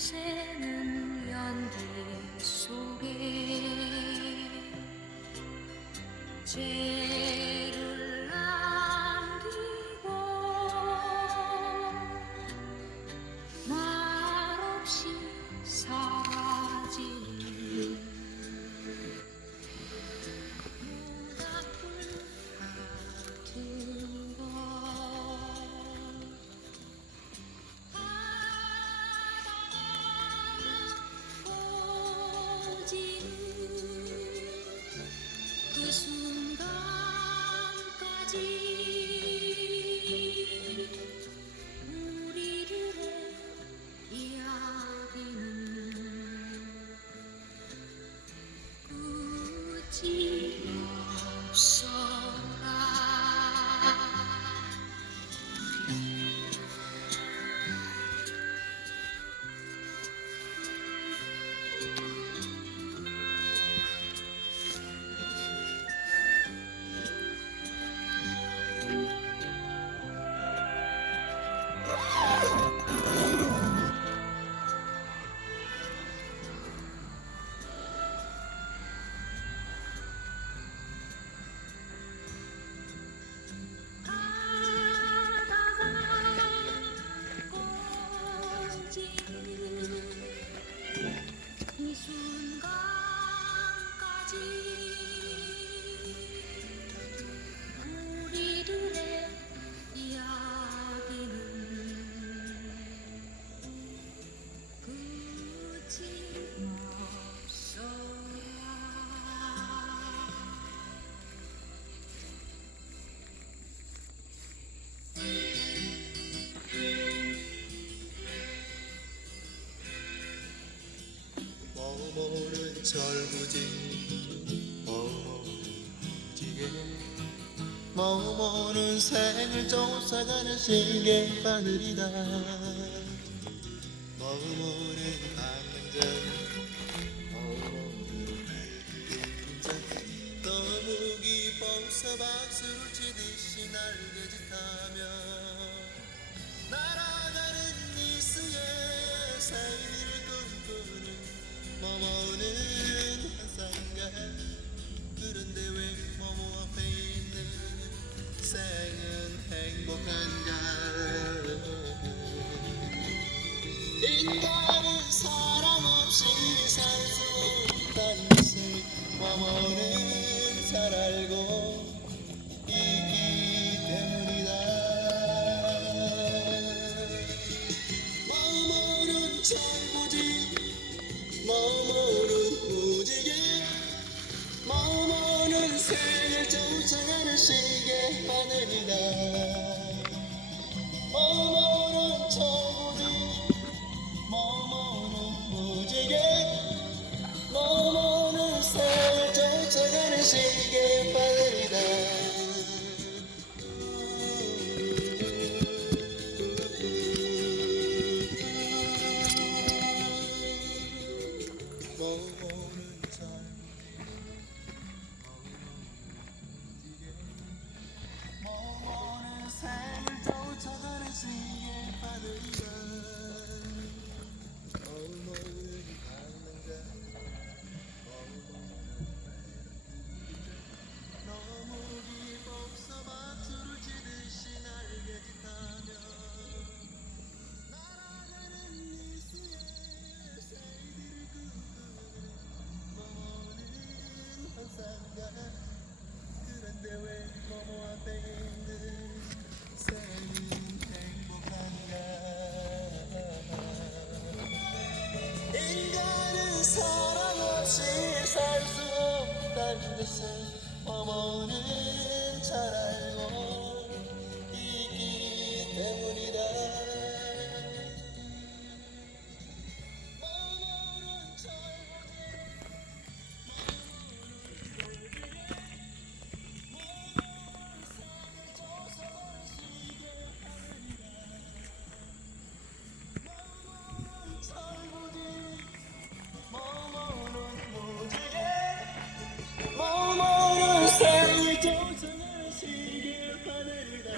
새는 연기 속에 죄를 남기고 말없이 사라지는 모닥불 같은 것 그 순간까지 우리들의 이야기는 끝이 없어라. 이 순간까지 우리들의 이야기는 끝이 없어라. 머무는 철부지 머무지게 머무는 생을 쫓아가는 시계바늘이다. 머무는 강릉전 머무는 자 너무 기뻐서 박수를 치듯이 날개짓하며 날아가는 니스의 사이를 꿈꾸는 머무는 한상가. 그런데 왜 머무 앞에 있는 생은 행복한가. 인간은 사랑 없이 살 수 없다는 것을 머무는 잘 알고 있기 때문이다. 머무는 철부지 머무는 무지개 머무는 생을 쫓아가는 시계바늘이다. 머무는 철부지 머무는 무지개 머무는 생을 쫓아가는 시계바늘이다. 머무는 머무는 생을 쫓아가는 시계바늘이다. 머무는 강릉가 너무 기뻐서 박수를 치듯이 날개짓하며 날아가는 니스의 새들을 꿈꾸는 머무는 한상가. 그런데 왜 머무 앞에 있는 새는 행복한가. 인간은 사랑 없이 살 수 없다는 것을 머무는 잘 알고 있기 때문이다. 머무는 철부지 머무는 무지개 머무는 생을 쫓아가는 시계바늘이다.